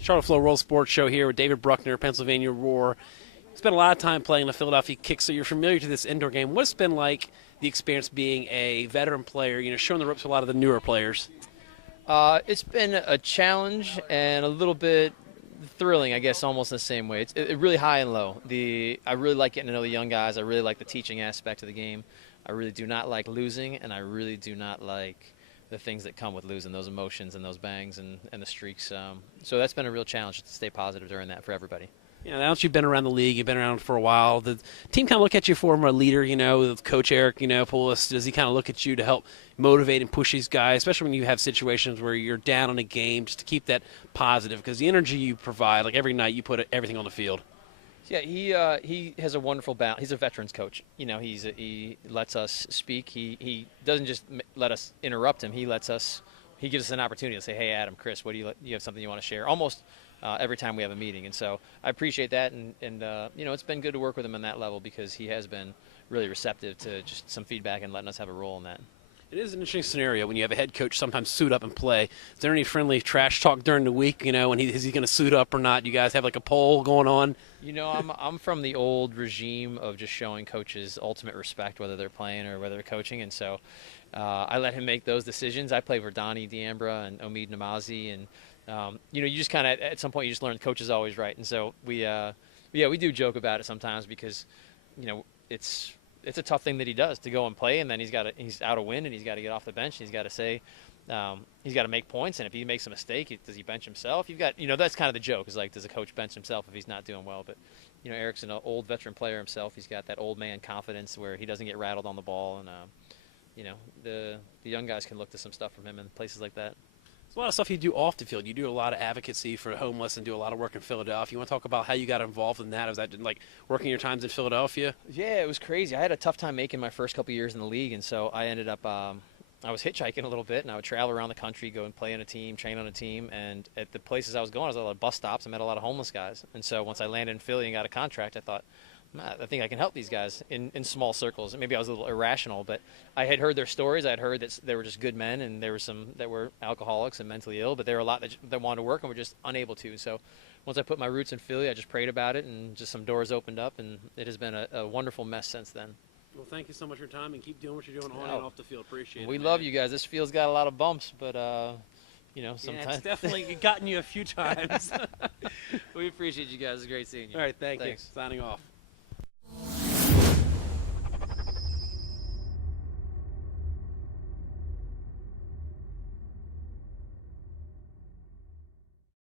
Charlotte Flowe World Sports Show here with David Bruckner, Pennsylvania Roar. Spent a lot of time playing the Philadelphia Kicks, so you're familiar to this indoor game. What's it been like, the experience being a veteran player, showing the ropes to a lot of the newer players? It's been a challenge and a little bit thrilling, I guess, almost in the same way. It's really high and low. I really like getting to know the young guys. I really like the teaching aspect of the game. I really do not like losing, and I really do not like the things that come with losing, those emotions and those bangs and the streaks. So that's been a real challenge to stay positive during that for everybody. Now that you've been around the league, you've been around for a while, the team kind of look at you for a leader, with Coach Eric, Poulos. Does he kind of look at you to help motivate and push these guys, especially when you have situations where you're down in a game, just to keep that positive? Because the energy you provide, like every night you put everything on the field. Yeah, he has a wonderful balance. He's a veterans coach. He lets us speak. He doesn't just let us interrupt him. He gives us an opportunity to say, "Hey, Adam, Chris, what do you have something you want to share?" Almost every time we have a meeting, and so I appreciate that. And it's been good to work with him on that level because he has been really receptive to just some feedback and letting us have a role in that. It is an interesting scenario when you have a head coach sometimes suit up and play. Is there any friendly trash talk during the week, when is he going to suit up or not? You guys have like a poll going on? I'm from the old regime of just showing coaches ultimate respect, whether they're playing or whether they're coaching, and so I let him make those decisions. I play for Donnie D'Ambra and Omid Namazi, and you just kind of at some point you just learn the coach is always right, and so we do joke about it sometimes because it's a tough thing that he does to go and play, and then he's out of win, and he's got to get off the bench, and he's got to say, he's got to make points, and if he makes a mistake, does he bench himself? That's kind of the joke, is like, does a coach bench himself if he's not doing well? But Eric's an old veteran player himself. He's got that old man confidence where he doesn't get rattled on the ball, and the young guys can look to some stuff from him in places like that. There's a lot of stuff you do off the field. You do a lot of advocacy for homeless and do a lot of work in Philadelphia. You want to talk about how you got involved in that? Was that like working your times in Philadelphia? Yeah, it was crazy. I had a tough time making my first couple years in the league, and so I ended up I was hitchhiking a little bit, and I would travel around the country, go and play on a team, train on a team, and at the places I was going, I was at a lot of bus stops. I met a lot of homeless guys, and so once I landed in Philly and got a contract, I thought, I think I can help these guys in small circles. Maybe I was a little irrational, but I had heard their stories. I had heard that they were just good men, and there were some that were alcoholics and mentally ill, but there were a lot that wanted to work and were just unable to. So once I put my roots in Philly, I just prayed about it, and just some doors opened up, and it has been a wonderful mess since then. Well, thank you so much for your time, and keep doing what you're doing on and off the field. Appreciate it. We love you guys. This field's got a lot of bumps, but sometimes it's definitely gotten you a few times. We appreciate you guys. It's great seeing you. All right, thanks. You. Signing off.